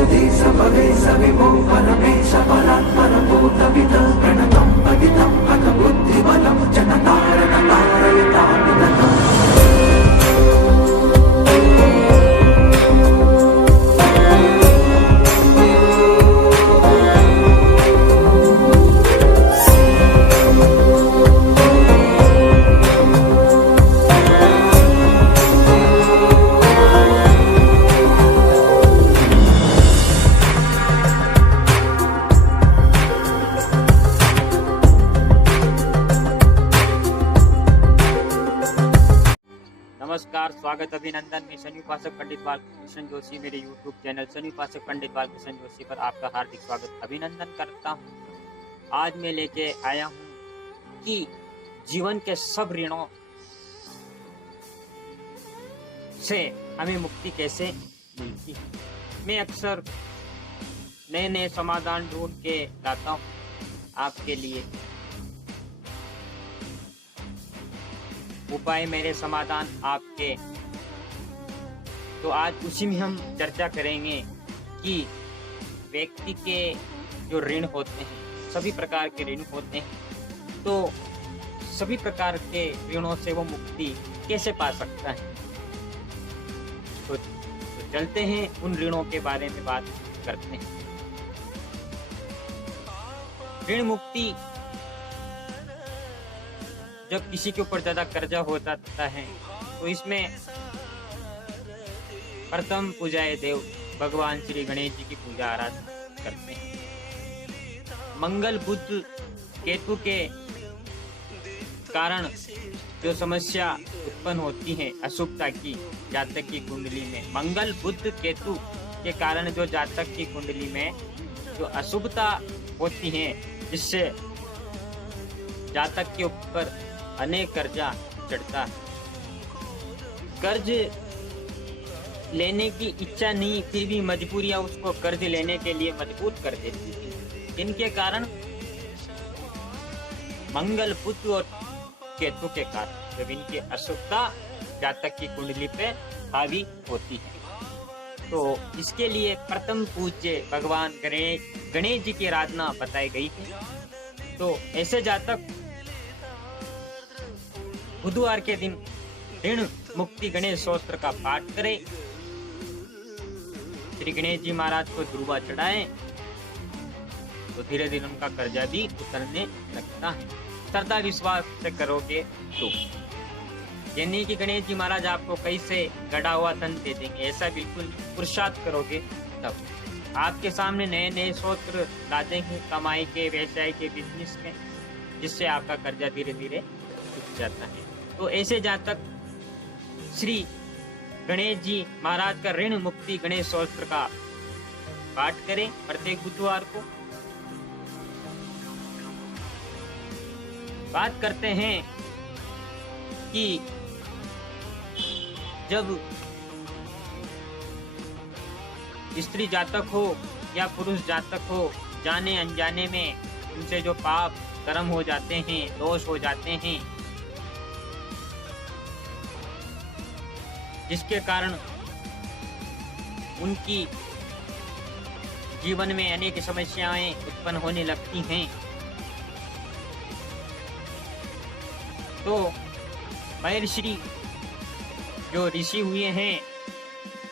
सुधीश भवेश विभो परमेश परात्परभूतविद प्रणतं पतितं अथ बुद्धिबलं जनतारण तारयितामिदम्। नमस्कार, स्वागत अभिनंदन में शनि उपासक पंडित बालकृष्ण जोशी मेरे YouTube चैनल शनि उपासक पंडित बालकृष्ण जोशी पर आपका हार्दिक स्वागत अभिनंदन करता हूँ। आज मैं लेके आया हूँ कि जीवन के सब ऋणों से हमें मुक्ति कैसे मिलती है। मैं अक्सर नए नए समाधान ढूंढ के लाता हूँ आपके लिए। उपाय मेरे समाधान आपके। तो आज उसी में हम चर्चा करेंगे कि व्यक्ति के जो ऋण होते हैं, सभी प्रकार के ऋण होते हैं, तो सभी प्रकार के ऋणों से वो मुक्ति कैसे पा सकता है। तो चलते हैं उन ऋणों के बारे में बात करते हैं। ऋण मुक्ति जब किसी के ऊपर ज्यादा कर्जा हो जाता है तो इसमें प्रथम पूजाए देव भगवान श्री गणेश जी की पूजा आराधना करते हैं। मंगल बुध केतु के कारण जो समस्या उत्पन्न होती है अशुभता की जातक की कुंडली में, मंगल बुध केतु के कारण जो जातक की कुंडली में जो अशुभता होती है, जिससे जातक के ऊपर अनेक कर्जा चढ़ता है। कर्ज लेने की इच्छा नहीं, फिर भी मजबूरियां उसको कर्ज लेने के लिए मजबूर कर देती है। इनके कारण मंगल बुध और केतु के कारण जब इनकी अशुभता जातक की कुंडली पे हावी होती है, तो इसके लिए प्रथम पूज्य भगवान गणेश जी की आराधना बताई गई है। तो ऐसे जातक बुधवार के दिन ऋण मुक्ति गणेश स्तोत्र का पाठ करें, श्री गणेश जी महाराज को दुर्वा चढ़ाएं, तो धीरे धीरे उनका कर्जा भी उतरने लगता है। श्रद्धा विश्वास से करोगे तो, यानी कि गणेश जी महाराज आपको कैसे गड़ा हुआ धन दे देंगे, ऐसा बिल्कुल पुरुषार्थ करोगे तब आपके सामने नए नए स्तोत्र ला देंगे कमाई के, व्यवसाय के, बिजनेस के, जिससे आपका कर्जा धीरे धीरे छूट जाता है। तो ऐसे जातक श्री गणेश जी महाराज का ऋण मुक्ति गणेश स्तोत्र का पाठ करें प्रत्येक बुधवार को। बात करते हैं कि जब स्त्री जातक हो या पुरुष जातक हो, जाने अनजाने में उनसे जो पाप कर्म हो जाते हैं, दोष हो जाते हैं, जिसके कारण उनकी जीवन में अनेक समस्याएं उत्पन्न होने लगती हैं, तो महर्षि जो ऋषि हुए हैं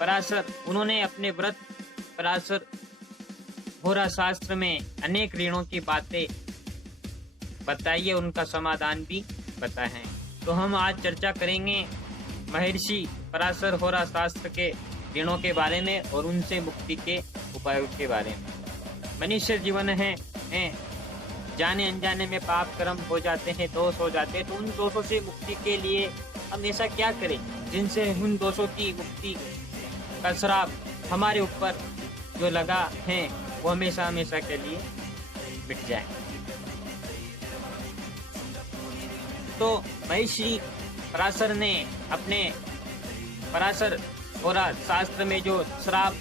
पराशर, उन्होंने अपने व्रत पराशर होरा शास्त्र में अनेक ऋणों की बातें बताई है, उनका समाधान भी बताए हैं। तो हम आज चर्चा करेंगे महर्षि पराशर होरा शास्त्र के ऋणों के बारे में और उनसे मुक्ति के उपायों के बारे में। मनुष्य जीवन है जाने अनजाने में पाप कर्म हो जाते हैं, दोष हो जाते हैं, तो उन दोषों से मुक्ति के लिए हम ऐसा क्या करें जिनसे उन दोषों की मुक्ति का श्राप हमारे ऊपर जो लगा है वो हमेशा हमेशा के लिए मिट जाए। तो महर्षि पराशर ने अपने पराशर होरा शास्त्र में जो श्राप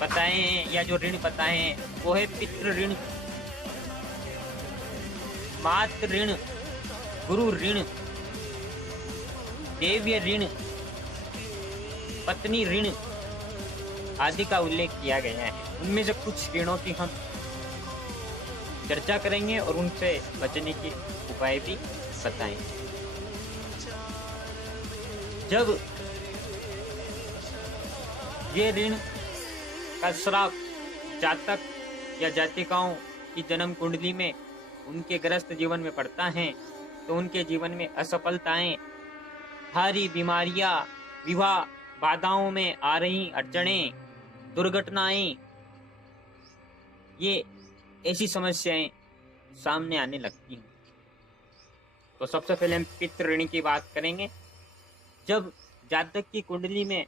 बताए हैं या जो ऋण बताए हैं वो है पितृ ऋण, मातृ ऋण, गुरु ऋण, देव्य ऋण, पत्नी ऋण, आदि का उल्लेख किया गया है। उनमें से कुछ ऋणों की हम चर्चा करेंगे और उनसे बचने के उपाय भी बताएंगे। जब ये ऋण का श्राप जातक या जातिकाओं की जन्म कुंडली में उनके ग्रस्त जीवन में पड़ता है तो उनके जीवन में असफलताएं, भारी बीमारियां, विवाह बाधाओं में आ रही अड़चनें, दुर्घटनाएं, ये ऐसी समस्याएं सामने आने लगती हैं। तो सबसे पहले हम पितृ ऋण की बात करेंगे। जब जातक की कुंडली में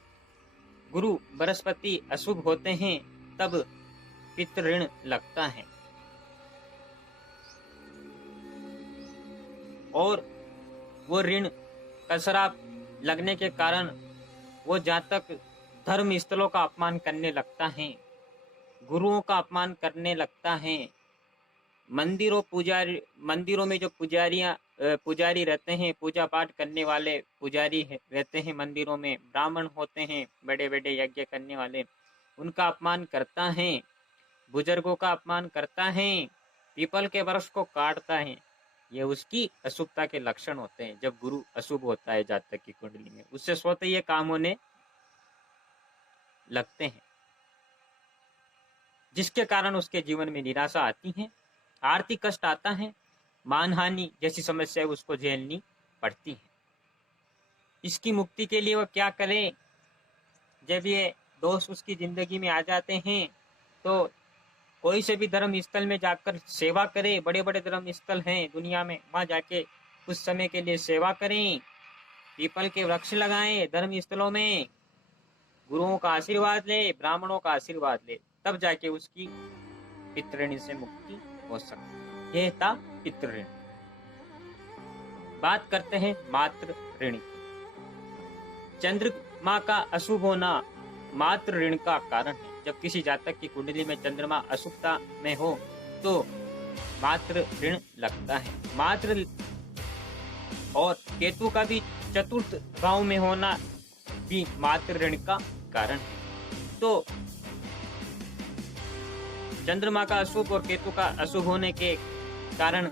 गुरु बृहस्पति अशुभ होते हैं तब पितृ ऋण लगता है और वो ऋण का श्राप लगने के कारण वो जातक धर्म स्थलों का अपमान करने लगता है, गुरुओं का अपमान करने लगता है। मंदिरों में जो पुजारी रहते हैं, पूजा पाठ करने वाले पुजारी रहते हैं, मंदिरों में ब्राह्मण होते हैं, बड़े बड़े यज्ञ करने वाले, उनका अपमान करता है, बुजुर्गों का अपमान करता है, पीपल के वृक्ष को काटता है। ये उसकी अशुभता के लक्षण होते हैं। जब गुरु अशुभ होता है जातक की कुंडली में, उससे स्वतः ये काम होने लगते हैं, जिसके कारण उसके जीवन में निराशा आती है, आर्थिक कष्ट आता है, मानहानि जैसी समस्याएं उसको झेलनी पड़ती है। इसकी मुक्ति के लिए वो क्या करे? जब ये दोष उसकी जिंदगी में आ जाते हैं तो कोई से भी धर्म स्थल में जाकर सेवा करे। बड़े बड़े धर्म स्थल हैं दुनिया में, वहां जाके कुछ समय के लिए सेवा करें, पीपल के वृक्ष लगाएं धर्म स्थलों में, गुरुओं का आशीर्वाद ले, ब्राह्मणों का आशीर्वाद ले, तब जाके उसकी पितृऋण से मुक्ति हो सकती है। यह था पितृऋण। बात करते हैं मातृ ऋण की। चंद्रमा का अशुभ होना मातृ ऋण का कारण है। जब किसी जातक की कुंडली में चंद्रमा अशुभता में हो तो मातृ ऋण लगता है। मातृ और केतु का भी चतुर्थ भाव में होना भी मातृ ऋण का कारण है। तो चंद्रमा का अशुभ और केतु का अशुभ होने के कारण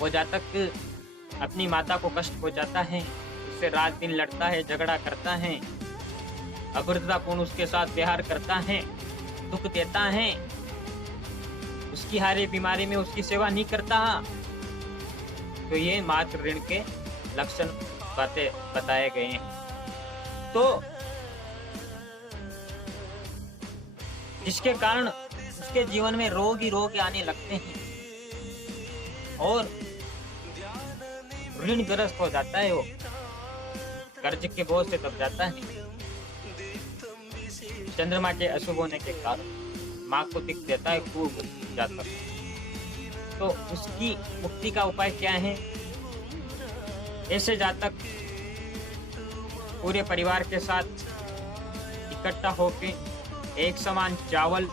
वो जातक अपनी माता को कष्ट पहुंचाता है, उससे रात दिन लड़ता है, झगड़ा करता है, अभद्रतापूर्ण उसके साथ व्यवहार करता है, दुख देता है, उसकी हारे बीमारी में उसकी सेवा नहीं करता। तो ये मातृ ऋण के लक्षण बताए गए हैं। तो जिसके कारण उसके जीवन में रोग ही रोग आने लगते हैं और ऋणग्रस्त हो जाता है, वो कर्ज के बोझ से दब जाता है। चंद्रमा के अशुभ होने के कारण माँ को दिख देता है खूब जातक। तो उसकी मुक्ति का उपाय क्या है? ऐसे जातक पूरे परिवार के साथ इकट्ठा होकर एक समान चावल,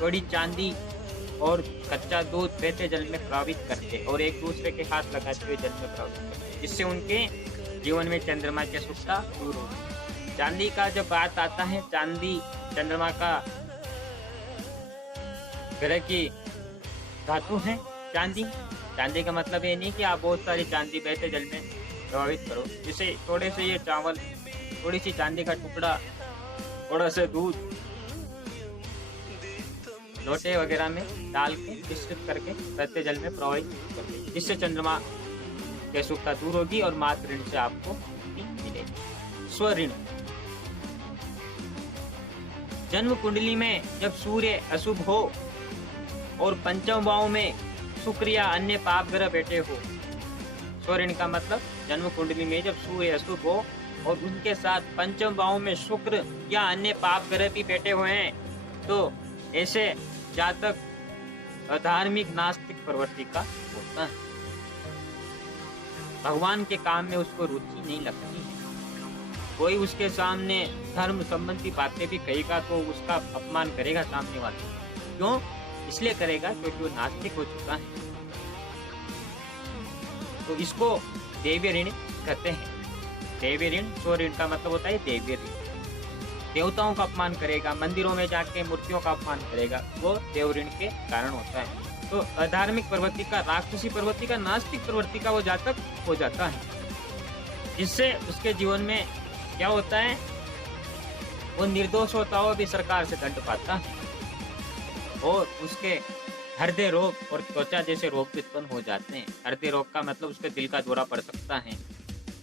थोड़ी चांदी और कच्चा दूध बहते जल में प्रवाहित करते और एक दूसरे के हाथ लगाते हुए जल में प्रवाहित करते, जिससे उनके जीवन में चंद्रमा की अशुभता दूर होगी। चांदी का जब बात आता है, चांदी चंद्रमा का ग्रह की धातु है। चांदी का मतलब ये नहीं कि आप बहुत सारी चांदी बहते जल में प्रभावित करो। जैसे थोड़े से ये चावल, थोड़ी सी चांदी का टुकड़ा, थोड़ा सा दूध लोटे वगैरह में डाल के मिश्रित करके बहते जल में प्रवाहित कर दे, जिससे चंद्रमा की अशुभता दूर होगी और मातृ ऋण से आपको मुक्ति मिलेगी। स्वऋण। जन्म कुंडली में जब सूर्य अशुभ हो और पंचम भाव में शुक्र या अन्य पाप ग्रह बैठे हो। स्वऋण का मतलब जन्म कुंडली में जब सूर्य अशुभ हो और उनके साथ पंचम भाव में शुक्र या अन्य पाप ग्रह भी बैठे हुए हैं, तो ऐसे जातक अधार्मिक नास्तिक प्रवृत्ति का होता है। भगवान के काम में उसको रुचि नहीं लगती है। कोई उसके सामने धर्म संबंधी बातें भी कहेगा तो उसका अपमान करेगा सामने वाले। क्यों? इसलिए करेगा क्योंकि वो नास्तिक हो चुका है। तो इसको दैवीय ऋण कहते हैं। दैवीय ऋण, स्वऋण का मतलब होता है दैवीय ऋण। देवताओं का अपमान करेगा, मंदिरों में जाके मूर्तियों का अपमान करेगा, वो देव ऋण के कारण होता है। तो अधार्मिक प्रवृत्ति का, राक्षसी प्रवृत्ति का, नास्तिक प्रवृत्ति का वो जातक हो जाता है, जिससे उसके जीवन में क्या होता है, वो निर्दोष होता हुआ भी सरकार से दंड पाता है और उसके हृदय रोग और त्वचा जैसे रोग भी उत्पन्न हो जाते हैं। हृदय रोग का मतलब उसके दिल का दौरा पड़ सकता है,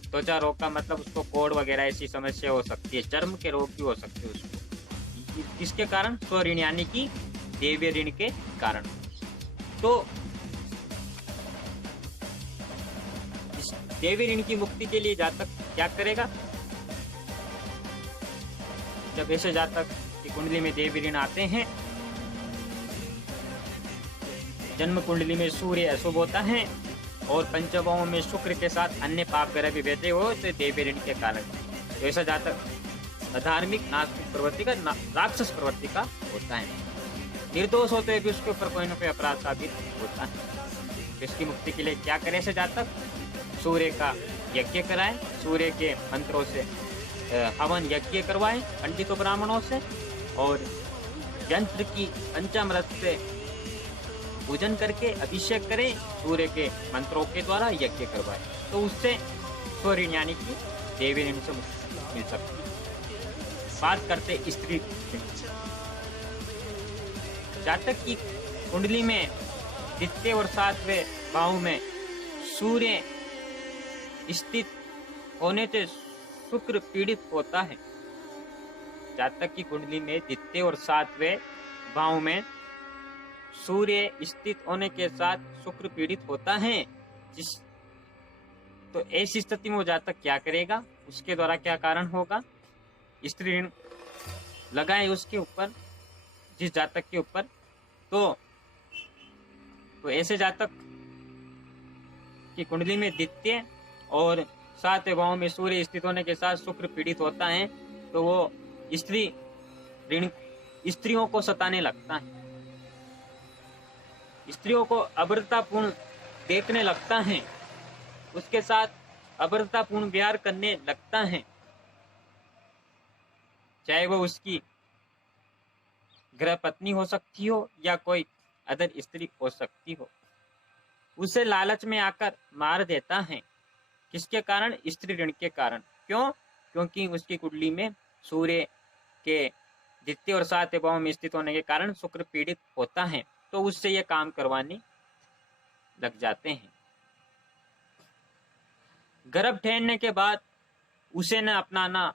त्वचा रोग का मतलब उसको कोढ़ वगैरह ऐसी समस्या हो सकती है, चर्म के रोग भी हो सकते हैं उसको। किसके कारण? स्वऋण यानी कि देवीय ऋण के कारण। तो इस देवी ऋण की मुक्ति के लिए जातक क्या करेगा? जब ऐसे जातक की कुंडली में देवी ऋण आते हैं, जन्म कुंडली में सूर्य अशुभ होता है और पंचभवों में शुक्र के साथ अन्य पाप ग्रह भी बैठे हो, तो देवी ऋण के कारण। तो ऐसा जातक अधार्मिक, नास्तिक प्रवृत्ति का, राक्षस प्रवृत्ति का होता है। निर्दोष होते हुए भी उसके ऊपर कोई न कोई अपराध साबित होता है। इसकी मुक्ति के लिए क्या करे ऐसे जातक? सूर्य का यज्ञ कराए, सूर्य के मंत्रों से हवन यज्ञ करवाएं पंडितों ब्राह्मणों से, और यंत्र की पंचामृत से पूजन करके अभिषेक करें, सूर्य के मंत्रों के द्वारा यज्ञ करवाएं, तो उससे स्वऋण यानी कि देवी ऋण से मुक्ति मिल सकती है। बात करते स्त्री ऋण। जातक की कुंडली में द्वितीय और 7वें भाव में सूर्य स्थित होने से शुक्र पीड़ित होता है। जातक की कुंडली में द्वितीय और 7वें भाव में सूर्य स्थित होने के साथ शुक्र पीड़ित होता है। तो ऐसी स्थिति में वो जातक क्या करेगा? उसके द्वारा क्या कारण होगा? स्त्री ऋण लगाए उसके ऊपर, जिस जातक के ऊपर, तो ऐसे जातक की कुंडली में द्वितीय और 7वें भाव में सूर्य स्थित होने के साथ शुक्र पीड़ित होता है, तो वो स्त्री ऋण स्त्रियों को सताने लगता है, स्त्रियों को अभद्रतापूर्ण देखने लगता है, उसके साथ अभद्रतापूर्ण व्यवहार करने लगता है, चाहे वो उसकी गृह पत्नी हो सकती हो या कोई अदर स्त्री हो सकती हो। उसे लालच में आकर मार देता है। किसके कारण? स्त्री ऋण के कारण। क्यों? क्योंकि उसकी कुंडली में सूर्य के द्वितीय और 7वें भाव में स्थित होने के कारण शुक्र पीड़ित होता है, तो उससे ये काम करवाने लग जाते हैं। गर्भ ठहरने के बाद उसे न अपनाना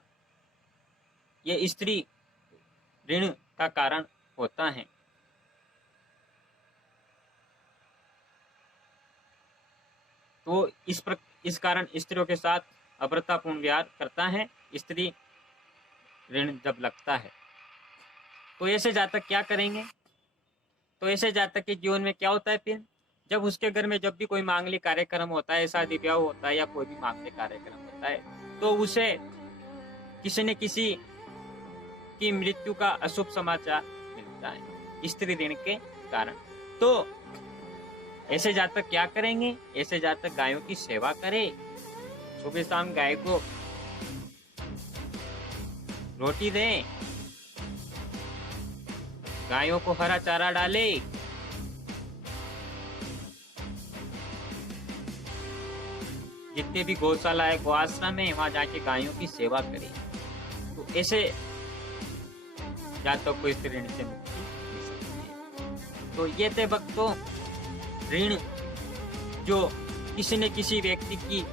ये स्त्री ऋण का कारण होता है। तो इस कारण स्त्रियों के साथ अभद्रतापूर्ण व्यवहार करता है स्त्री ऋण जब लगता है। तो ऐसे जातक क्या करेंगे? तो ऐसे जातक के जीवन में क्या होता है फिर? जब उसके घर में जब भी कोई मांगलिक कार्यक्रम होता है, शादी ब्याह होता है या कोई भी मांगलिक कार्यक्रम होता है, तो उसे किसी न किसी की मृत्यु का अशुभ समाचार मिलता है स्त्री ऋण के कारण। तो ऐसे जातक क्या करेंगे? ऐसे जातक गायों की सेवा करे, सुबह शाम गाय को रोटी दे, गायों को हरा चारा डाले, जितने भी गौशाला है, गौ आश्रम है, वहां जाके गायों की सेवा करे। तो ऐसे जातक को स्त्री ऋण से मुक्ति मिल सकती है। तो ये थे भक्तों ऋण जो किसी न किसी व्यक्ति की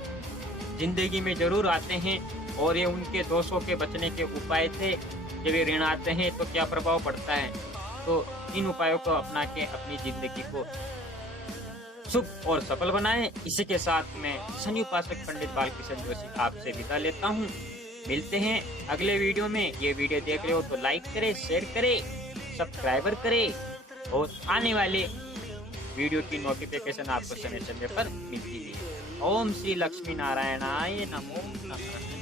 जिंदगी में जरूर आते हैं, और ये उनके दोषों के बचने के उपाय थे। जब ये ऋण आते हैं तो क्या प्रभाव पड़ता है, तो इन उपायों को अपना के अपनी जिंदगी को शुभ और सफल बनाएं। इसी के साथ मैं शनि उपासक पंडित बालकृष्ण जोशी आपसे विदा लेता हूँ। मिलते हैं अगले वीडियो में। ये वीडियो देख रहे हो तो लाइक करें, शेयर करें, सब्सक्राइबर करें, और आने वाले वीडियो की नोटिफिकेशन आपको समय समय पर मिलती है। ओम श्री लक्ष्मी नारायणाय नमो नमः।